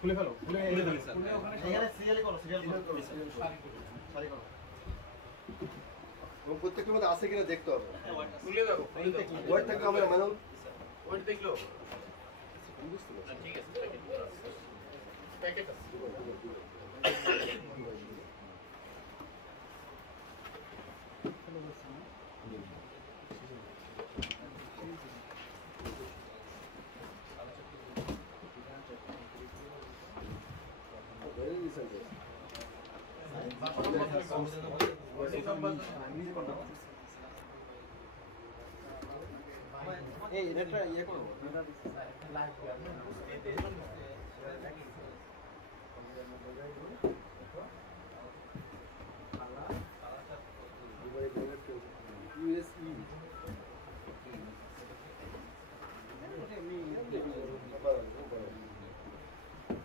খুলে ফেলো, খুলে সিরিয়ালি করো, প্রত্যেকটার মধ্যে আছে কিনা দেখতে হবে। খুলে দাও, ওয়েট থাকবে আমরা মানুষ ওয়েট দেখলো ঠিক আছে, প্যাকেট আছে। এই এটা ইয়ে করো USB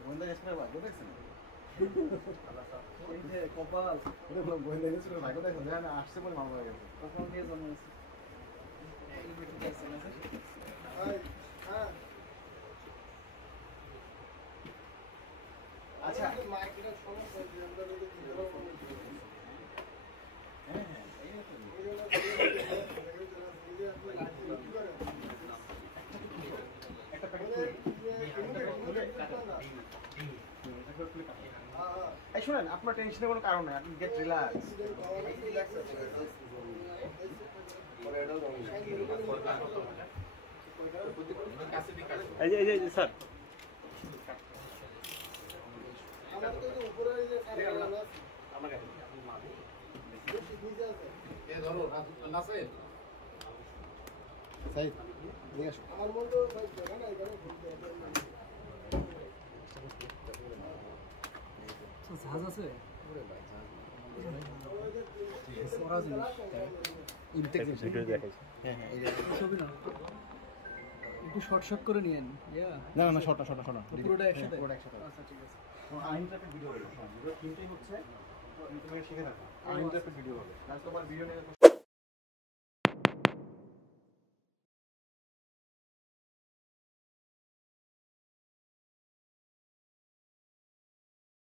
গোয়েন্দা এসে ভাগ্য দেখছেন এই যে কপাল গোয়েন্দা এসে ভাগ্য দেখছেন জানেন আসছে বলে মামলা হয়ে গেছে কপাল নিয়ে জন্মাইছে এই বেটি দেখছেন না স্যার হ্যাঁ আচ্ছা মাইক্রোফোন সমস্যা আছে আমরা যদি হ্যাঁ হ্যাঁ এই একটা প্যাকেট এই শুনেন আপনার টেনশনের কোনো কারণ নেই, আপনি গেট রিল্যাক্স। এই যে স্যার আমার কাছে এ ধরো নাসির সাইদ নিয়ে আসো আমার মতো ভাই জায়গা না এখানে ঘুরতে জাহাজ আছে ওরে ভাই জাহাজ ওরা ইনটেক ভিডিও দেখাইছে হ্যাঁ হ্যাঁ এই যে ছবি না একটু শর্ট করে নিয়েন না না শর্ট পুরোটা একসাথে আচ্ছা ঠিক আছে আইনটা ভিডিও হবে ভিডিও তিনটেই হচ্ছে তুমি শিখে রাখো আইনটা ভিডিও হবে না তোমার ভিডিও নিয়ে